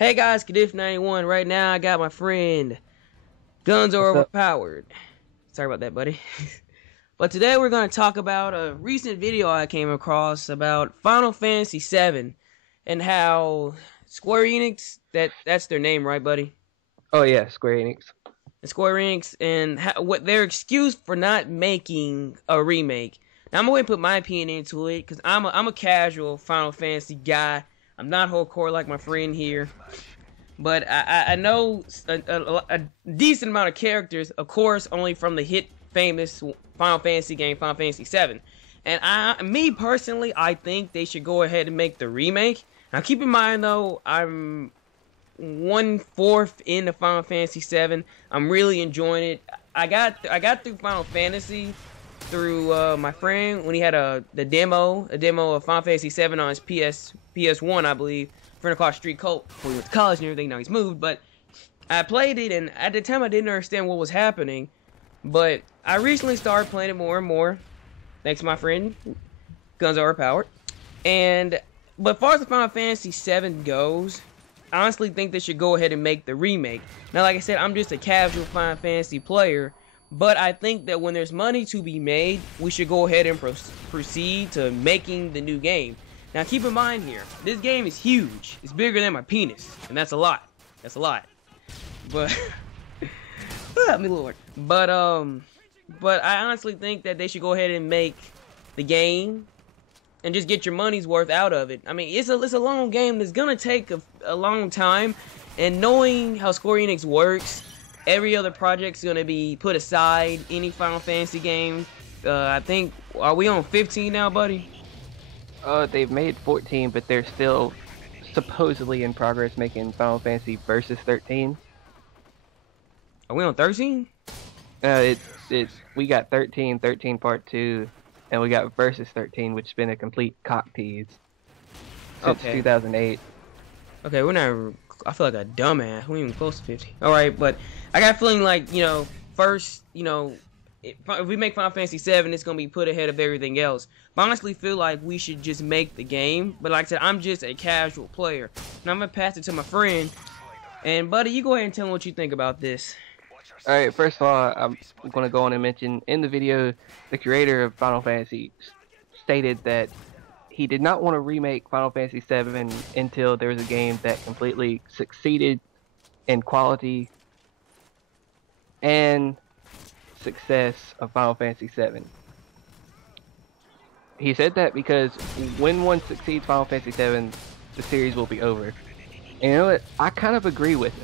Hey guys, Kdhif91. Right now I got my friend. Guns are What's up? overpowered. Sorry about that, buddy. But today we're going to talk about a recent video I came across about Final Fantasy VII and how Square Enix, that's their name, right, buddy? Oh yeah, Square Enix. And Square Enix and what their excuse for not making a remake. Now I'm going to put my opinion into it because I'm a casual Final Fantasy guy. I'm not hardcore like my friend here. But I know a decent amount of characters, of course, only from the hit famous Final Fantasy game, Final Fantasy VII. And me personally, I think they should go ahead and make the remake. Now keep in mind though, I'm 1/4 into Final Fantasy VII. I'm really enjoying it. I got through Final Fantasy through my friend when he had a demo of Final Fantasy VII on his PS1, I believe. Friend across the street, Colt, before he went to college and everything. Now he's moved, but I played it, and at the time I didn't understand what was happening. But I recently started playing it more and more, thanks to my friend. Guns are overpowered. But as far as the Final Fantasy VII goes, I honestly think they should go ahead and make the remake. Now, like I said, I'm just a casual Final Fantasy player, but I think that when there's money to be made, we should go ahead and proceed to making the new game. Now, keep in mind here, this game is huge. It's bigger than my penis, and that's a lot. That's a lot. But, help me, Lord. But I honestly think that they should go ahead and make the game and just get your money's worth out of it. I mean, it's a long game that's gonna take a long time, and knowing how Square Enix works, every other project's gonna be put aside. Any Final Fantasy game, I think, are we on 15 now, buddy? They've made 14, but they're still supposedly in progress making Final Fantasy Versus 13. Are we on 13? We got 13, 13 Part 2, and we got Versus 13, which has been a complete cock tease since 2008. Okay, we're not. I feel like a dumbass. We're even close to 50. All right, but I got a feeling like, first, if we make Final Fantasy VII, it's gonna be put ahead of everything else. But I honestly feel like we should just make the game. But like I said, I'm just a casual player. Now I'm gonna pass it to my friend. And buddy, you go ahead and tell me what you think about this. Alright, first of all, I'm going to go on and mention, in the video, the creator of Final Fantasy stated that he did not want to remake Final Fantasy VII until there was a game that completely succeeded in quality and success of Final Fantasy VII. He said that because when one succeeds Final Fantasy VII, the series will be over. And you know what? I kind of agree with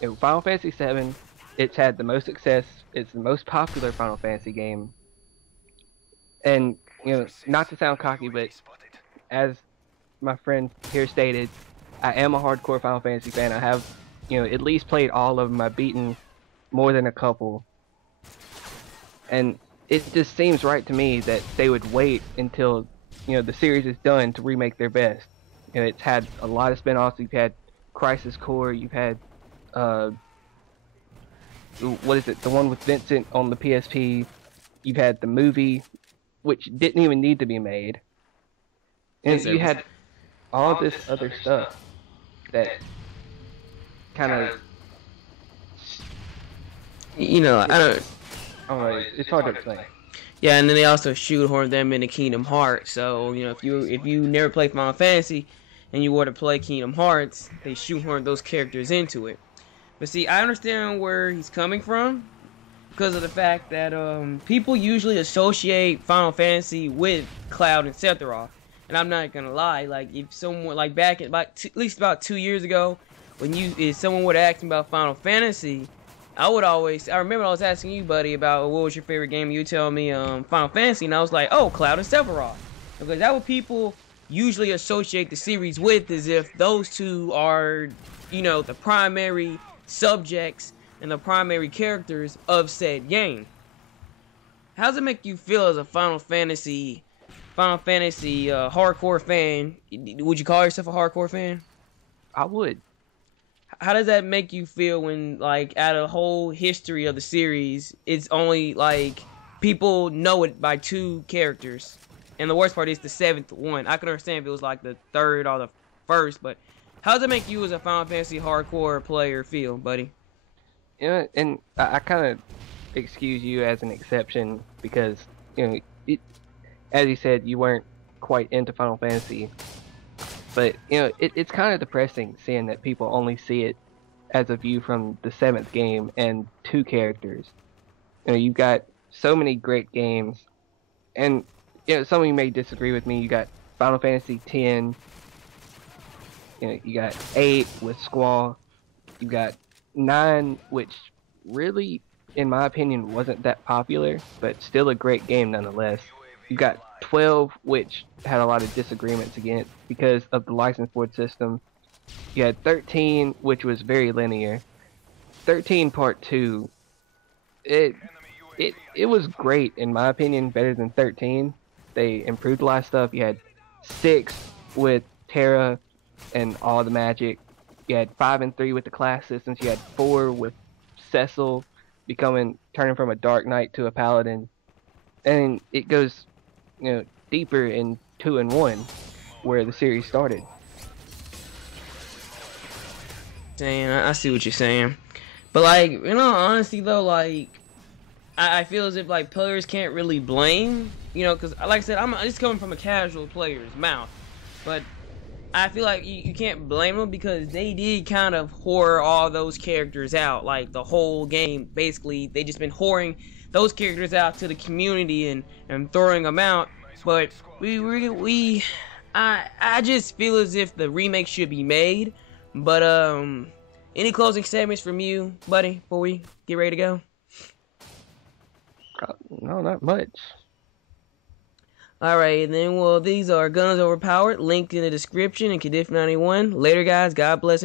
him. Final Fantasy VII, it's had the most success. It's the most popular Final Fantasy game. And, not to sound cocky, but as my friend here stated, I am a hardcore Final Fantasy fan. I have, at least played all of them. I've beaten more than a couple. And it just seems right to me that they would wait until, the series is done to remake their best. It's had a lot of spin-offs. You've had Crisis Core. You've had, what is it? The one with Vincent on the PSP. You've had the movie, which didn't even need to be made. And you had all this other stuff that kind of, I don't know, it's hard to explain. Yeah, and then they also shoehorn them into Kingdom Hearts. So if you never played Final Fantasy and you were to play Kingdom Hearts, they shoehorn those characters into it. But see, I understand where he's coming from because of the fact that people usually associate Final Fantasy with Cloud and Sephiroth. And I'm not gonna lie, like if someone at least about 2 years ago, if someone would ask me about Final Fantasy, I remember I was asking you, buddy, about what was your favorite game. You tell me Final Fantasy, and I was like, oh, Cloud and Sephiroth, because that's what people usually associate the series with, as if those two are, the primary subjects and the primary characters of said game. How does it make you feel as a Final Fantasy hardcore fan? Would you call yourself a hardcore fan? I would. How does that make you feel when, out of the whole history of the series, it's only, people know it by 2 characters? And the worst part is the 7th one. I could understand if it was, the 3rd or the 1st, but How does it make you as a Final Fantasy hardcore player feel, buddy? And I kind of excuse you as an exception because as you said, you weren't quite into Final Fantasy, but it's kind of depressing seeing that people only see it as a view from the 7th game and 2 characters. You've got so many great games, and some of you may disagree with me. You got Final Fantasy X, you got 8 with Squall, you got 9, which really, in my opinion, wasn't that popular, but still a great game nonetheless. You got 12, which had a lot of disagreements against because of the license board system. You had 13, which was very linear. 13 Part 2, it was great in my opinion, better than 13. They improved a lot of stuff. You had 6 with Terra and all the magic. You had 5 and 3 with the class systems. You had 4 with Cecil turning from a Dark Knight to a Paladin. And it goes, deeper in 2 and 1, where the series started. I see what you're saying, but like, honestly though, like, I feel as if like players can't really blame, because like I said, I'm just coming from a casual player's mouth, but I feel like you can't blame them because they did kind of whore all those characters out, like the whole game. Basically, they just been whoring those characters out to the community and throwing them out. But I just feel as if the remake should be made. But any closing statements from you, buddy, before we get ready to go? No, not much. Alright, then, well, these are Guns Overpowered, linked in the description, and Kdhif91. Later, guys. God bless.